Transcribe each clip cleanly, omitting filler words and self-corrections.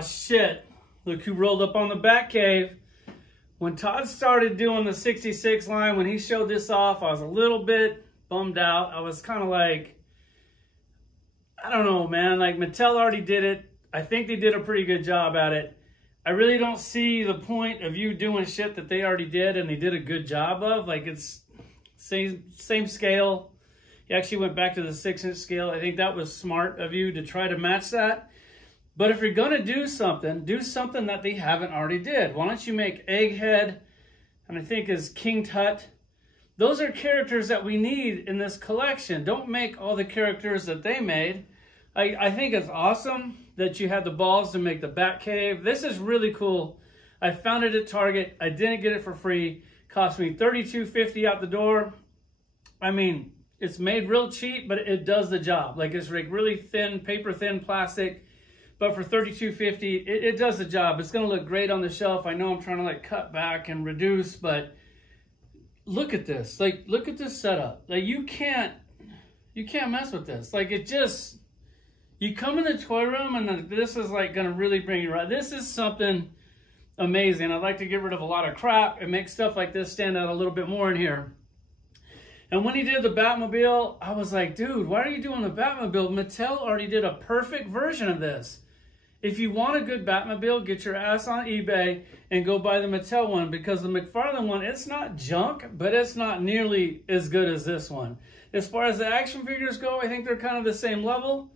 Aw, shit. Look who rolled up on the Batcave. When Todd started doing the 66 line, when he showed this off, I was a little bit bummed out. I was kind of like, I don't know, man. Like, Mattel already did it. I think they did a pretty good job at it. I really don't see the point of you doing shit that they already did and they did a good job of. Like, it's same scale. He actually went back to the 6-inch scale. I think that was smart of you to try to match that. But if you're going to do something that they haven't already did. Why don't you make Egghead, and I think is King Tut. Those are characters that we need in this collection. Don't make all the characters that they made. I think it's awesome that you had the balls to make the Batcave. This is really cool. I found it at Target. I didn't get it for free. Cost me $32.50 out the door. I mean, it's made real cheap, but it does the job. Like, it's like really thin, paper thin plastic. But for $32.50, it does the job. It's going to look great on the shelf. I know I'm trying to like cut back and reduce, but look at this. Like, look at this setup. Like, you can't mess with this. Like, it just, you come in the toy room and then this is like going to really bring you right. This is something amazing. I'd like to get rid of a lot of crap and make stuff like this stand out a little bit more in here. And when he did the Batmobile, I was like, dude, why are you doing the Batmobile? Mattel already did a perfect version of this. If you want a good Batmobile, get your ass on eBay and go buy the Mattel one, because the McFarlane one, it's not junk, but it's not nearly as good as this one. As far as the action figures go, I think they're kind of the same level.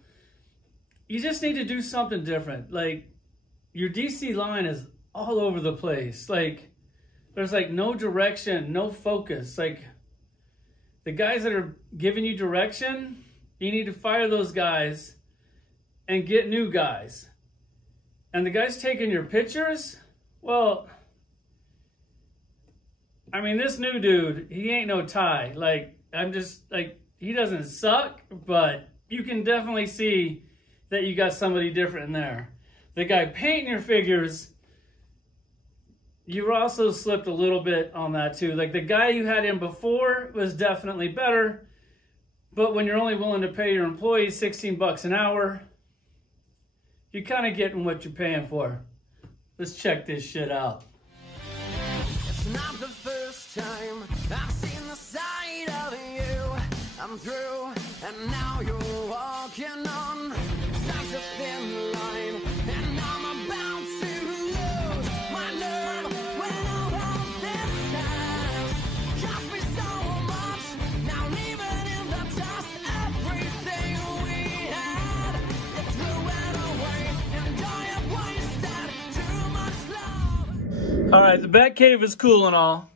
You just need to do something different. Like, your DC line is all over the place. Like, there's like no direction, no focus. Like, the guys that are giving you direction, you need to fire those guys and get new guys. And the guys taking your pictures, well, I mean, this new dude, he ain't no Ty. Like, I'm just, like, he doesn't suck, but you can definitely see that you got somebody different in there. The guy painting your figures, you also slipped a little bit on that too. Like, the guy you had in before was definitely better, but when you're only willing to pay your employees 16 bucks an hour, you're kind of getting what you're paying for. Let's check this shit out. It's not the first time I've seen the side of you. I'm through, and now you're walking on such a thin line, and I'm about to lose my nerve when all of this has cost me so much. Now even in the dust, everything we had, you threw it away, and I have wasted too much love. All right, the Batcave is cool and all,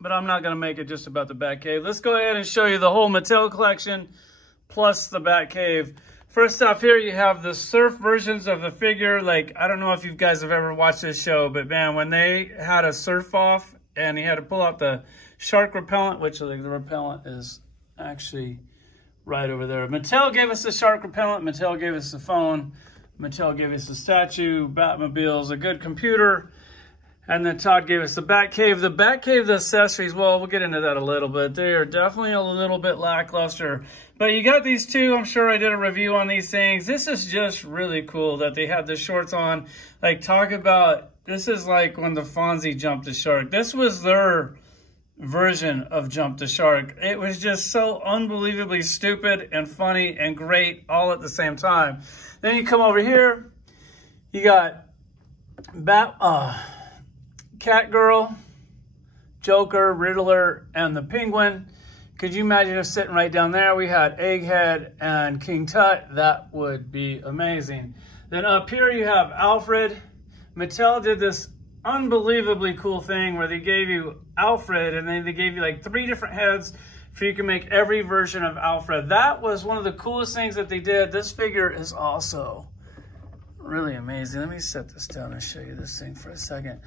but I'm not going to make it just about the Batcave. Let's go ahead and show you the whole Mattel collection plus the Batcave. First off, here you have the surf versions of the figure. Like, I don't know if you guys have ever watched this show, but man, when they had a surf off and he had to pull out the shark repellent, which the repellent is actually right over there. Mattel gave us the shark repellent. Mattel gave us the phone. Mattel gave us the statue. Batmobile's a good computer. And then Todd gave us the Batcave. The Batcave, the accessories, well, we'll get into that a little bit. They are definitely a little bit lackluster. But you got these two. I'm sure I did a review on these things. This is just really cool that they have the shorts on. Like, talk about, this is like when the Fonzie jumped the shark. This was their version of Jump the Shark. It was just so unbelievably stupid and funny and great all at the same time. Then you come over here. You got Catgirl, Joker, Riddler, and the Penguin. Could you imagine us sitting right down there? We had Egghead and King Tut. That would be amazing. Then up here you have Alfred. Mattel did this unbelievably cool thing where they gave you Alfred and then they gave you like 3 different heads so you can make every version of Alfred. That was one of the coolest things that they did. This figure is also really amazing. Let me set this down and show you this thing for a second.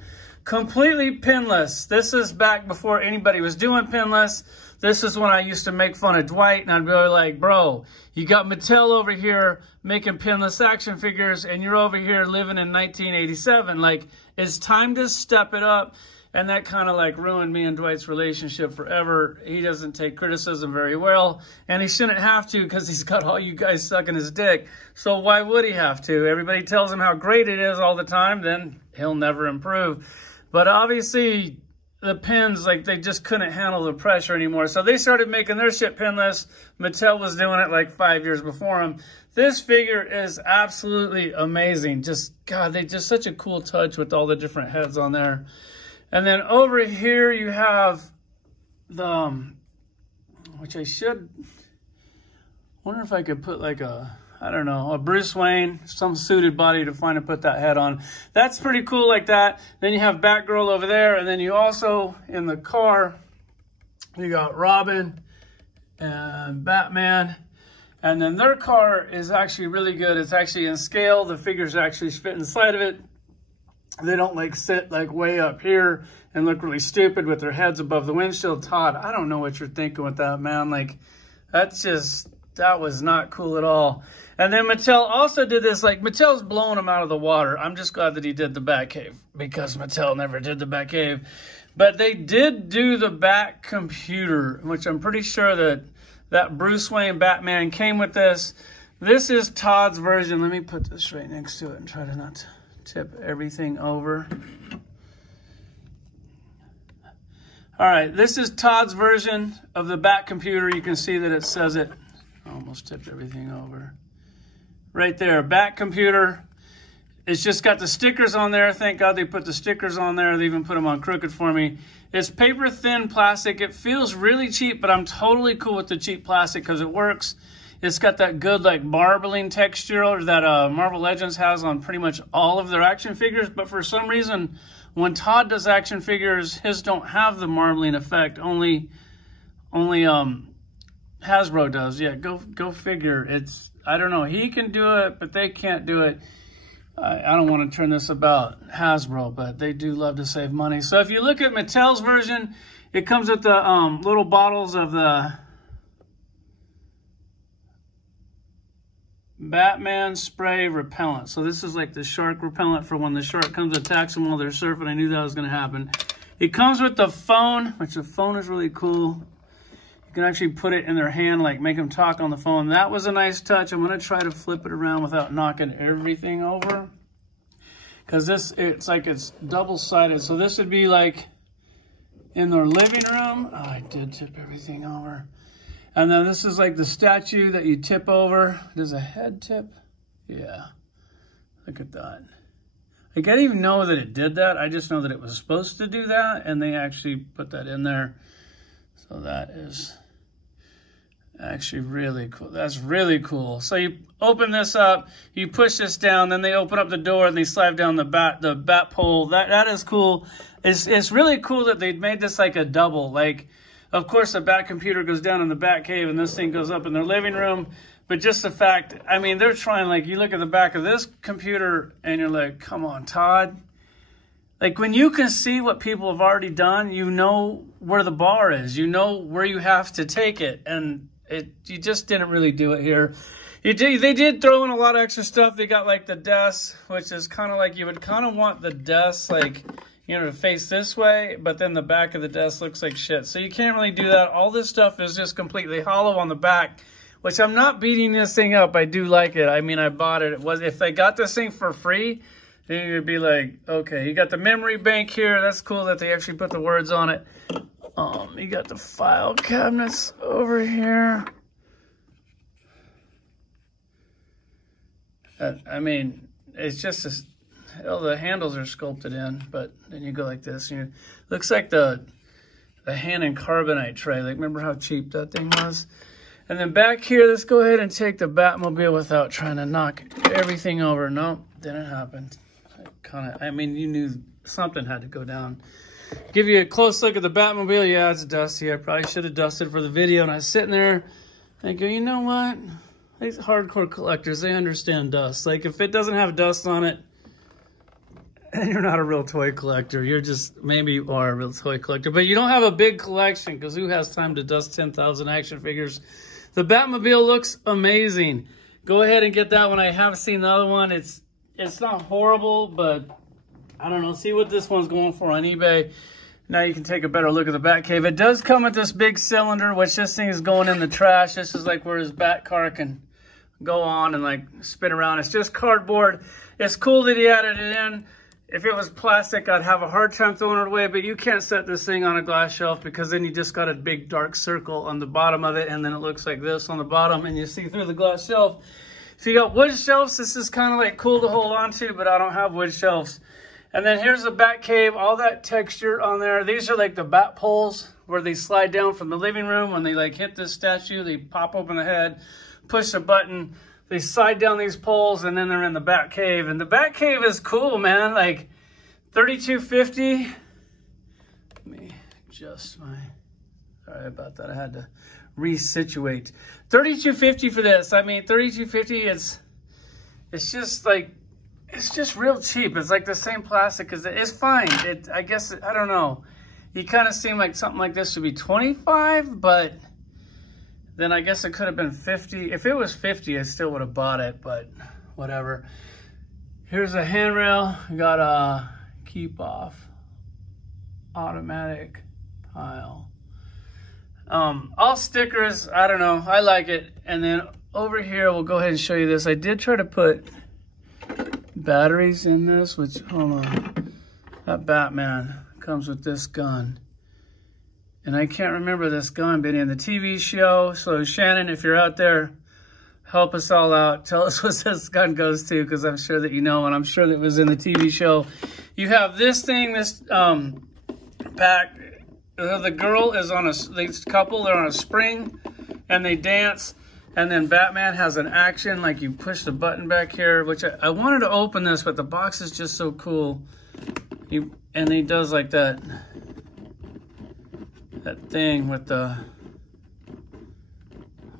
Completely pinless. This is back before anybody was doing pinless. This is when I used to make fun of Dwight, and I'd be like, bro, you got Mattel over here making pinless action figures, and you're over here living in 1987. Like, it's time to step it up And that kind of like ruined me and Dwight's relationship forever. He doesn't take criticism very well, and he shouldn't have to because he's got all you guys sucking his dick. So why would he have to? Everybody tells him how great it is all the time, then he'll never improve. But obviously, the pins, like, they just couldn't handle the pressure anymore. So they started making their shit pinless. Mattel was doing it like 5 years before him. This figure is absolutely amazing. Just, God, they just such a cool touch with all the different heads on there. And then over here you have the, which I should, wonder if I could put like a, I don't know, a Bruce Wayne, some suited body to find and put that head on. That's pretty cool like that. Then you have Batgirl over there. And then you also, in the car, you got Robin and Batman. And then their car is actually really good. It's actually in scale. The figures actually fit inside of it. They don't like sit like way up here and look really stupid with their heads above the windshield. Todd, I don't know what you're thinking with that, man. Like, that's just, that was not cool at all. And then Mattel also did this, like, Mattel's blowing him out of the water. I'm just glad that he did the Batcave because Mattel never did the Batcave. But they did do the Bat computer, which I'm pretty sure that Bruce Wayne Batman came with this. This is Todd's version. Let me put this right next to it and try to not tip everything over. All right, this is Todd's version of the Bat computer. You can see that it says it. I almost tipped everything over. Right there, Bat computer. It's just got the stickers on there. Thank God they put the stickers on there. They even put them on crooked for me. It's paper thin plastic. It feels really cheap, but I'm totally cool with the cheap plastic because it works. It's got that good like marbling texture that Marvel Legends has on pretty much all of their action figures. But for some reason, when Todd does action figures, his don't have the marbling effect. Only Hasbro does. Yeah, go figure. It's, I don't know. He can do it, but they can't do it. I don't want to turn this about Hasbro, but they do love to save money. So if you look at Mattel's version, it comes with the little bottles of the Batman spray repellent. So this is like the shark repellent for when the shark comes attacks them while they're surfing. I knew that was going to happen. It comes with the phone, which the phone is really cool. You can actually put it in their hand, like make them talk on the phone. That was a nice touch. I'm going to try to flip it around without knocking everything over. Because this, it's like it's double-sided. So this would be like in their living room. Oh, I did tip everything over. And then this is like the statue that you tip over. Does a head tip? Yeah. Look at that. Like, I didn't even know that it did that. I just know that it was supposed to do that. And they actually put that in there. So that is actually really cool. That's really cool. So you open this up, you push this down, then they open up the door and they slide down the bat pole. That is cool. It's really cool that they made this like a double. Like, of course, the Bat computer goes down in the Bat cave and this thing goes up in their living room. But just the fact, I mean, they're trying, like, you look at the back of this computer and you're like, come on, Todd. Like, when you can see what people have already done, you know where the bar is. You know where you have to take it. And you just didn't really do it here. They did throw in a lot of extra stuff. They got, like, the desk, which is kind of like, you would kind of want the desk, like, you know, to face this way, but then the back of the desk looks like shit. So you can't really do that. All this stuff is just completely hollow on the back, which I'm not beating this thing up. I do like it. I mean, I bought it. If they got this thing for free, then you'd be like, okay, you got the memory bank here. That's cool that they actually put the words on it. You got the file cabinets over here. I mean, it's just a... Oh, the handles are sculpted in, but then you go like this. And looks like the Hannon carbonite tray. Like, remember how cheap that thing was? And then back here, let's go ahead and take the Batmobile without trying to knock everything over. Nope, didn't happen. I mean, you knew something had to go down. Give you a close look at the Batmobile. Yeah, it's dusty. I probably should have dusted for the video. And I was sitting there, and I go, you know what? These hardcore collectors, they understand dust. Like, if it doesn't have dust on it, and you're not a real toy collector. You're just, maybe you are a real toy collector, but you don't have a big collection because who has time to dust 10,000 action figures? The Batmobile looks amazing. Go ahead and get that one. I have seen the other one. It's not horrible, but I don't know. See what this one's going for on eBay. Now you can take a better look at the Batcave. It does come with this big cylinder, which this thing is going in the trash. This is like where his bat car can go on and like spin around. It's just cardboard. It's cool that he added it in. If it was plastic, I'd have a hard time throwing it away, but you can't set this thing on a glass shelf because then you just got a big dark circle on the bottom of it, and then it looks like this on the bottom, and you see through the glass shelf. So you got wood shelves. This is kind of like cool to hold on to, but I don't have wood shelves. And then here's the Batcave, all that texture on there. These are like the bat poles where they slide down from the living room. When they like hit this statue, they pop open the head, push a button, they slide down these poles, and then they're in the Batcave. And the Batcave is cool, man. Like 3250. Let me adjust my, sorry about that. I had to resituate. 3250 for this. I mean, 3250, it's just like, it's just real cheap. It's like the same plastic as it's fine. I guess, I don't know. You kind of seem like something like this should be 25, but then I guess it could have been 50. If it was 50, I still would have bought it, but whatever. Here's a handrail. We got a keep off automatic tile. All stickers, I don't know. I like it. And then over here, we'll go ahead and show you this. I did try to put batteries in this, which, hold on. That Batman comes with this gun. And I can't remember this gun being in the TV show. So Shannon, if you're out there, help us all out. Tell us what this gun goes to, because I'm sure that you know, and I'm sure that it was in the TV show. You have this thing, this pack. The girl is on this couple, they're on a spring, and they dance. And then Batman has an action, like you push the button back here, which I wanted to open this, but the box is just so cool. And he does like that thing with the,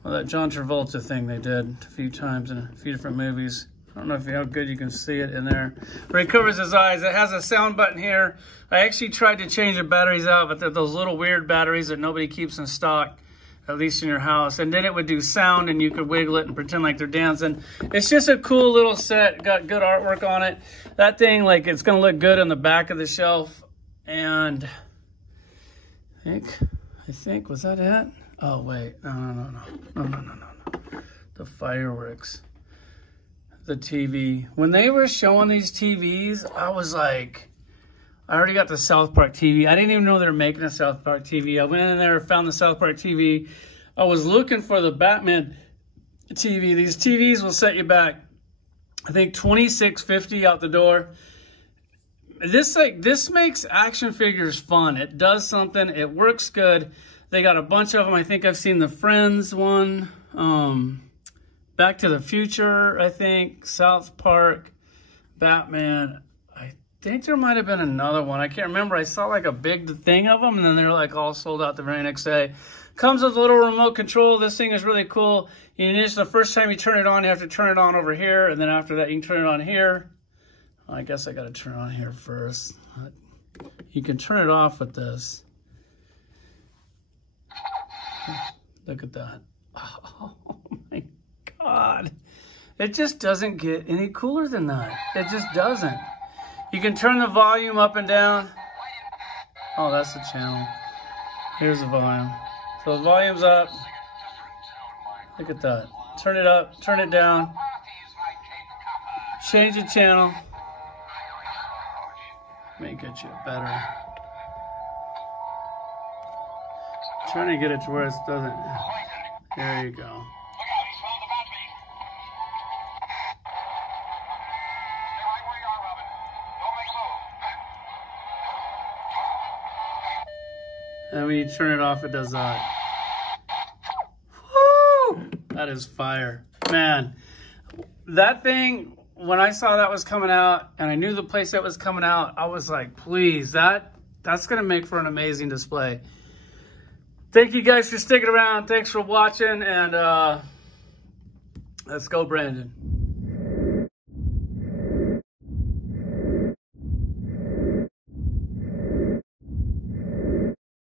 well, that John Travolta thing they did a few times in a few different movies. I don't know how good you can see it in there. But he covers his eyes. It has a sound button here. I actually tried to change the batteries out, but they're those little weird batteries that nobody keeps in stock, at least in your house. And then it would do sound, and you could wiggle it and pretend like they're dancing. It's just a cool little set. Got good artwork on it. That thing, like, it's going to look good on the back of the shelf. And I think, was that it? Oh, wait. No. The fireworks. The TV. When they were showing these TVs, I was like, I already got the South Park TV. I didn't even know they were making a South Park TV. I went in there, found the South Park TV. I was looking for the Batman TV. These TVs will set you back, I think, $26.50 out the door. This makes action figures fun. It does something. It works good. They got a bunch of them. I think I've seen the Friends one. Back to the Future, I think. South Park. Batman. I think there might have been another one. I can't remember. I saw like a big thing of them, and then they were like all sold out the very next day. Comes with a little remote control. This thing is really cool. The first time you turn it on, you have to turn it on over here, and then after that, you can turn it on here. I guess I got to turn it on here first. You can turn it off with this. Look at that. Oh my God. It just doesn't get any cooler than that. It just doesn't. You can turn the volume up and down. Oh, that's the channel. Here's the volume. So the volume's up. Look at that. Turn it up, turn it down. Change the channel. May get you better. Trying to get it to where it doesn't. There you go. And when you turn it off, it does that. Woo! That is fire. Man, that thing, when I saw that was coming out, and I knew the place that was coming out, I was like, please, that's going to make for an amazing display. Thank you guys for sticking around. Thanks for watching, and let's go, Brandon.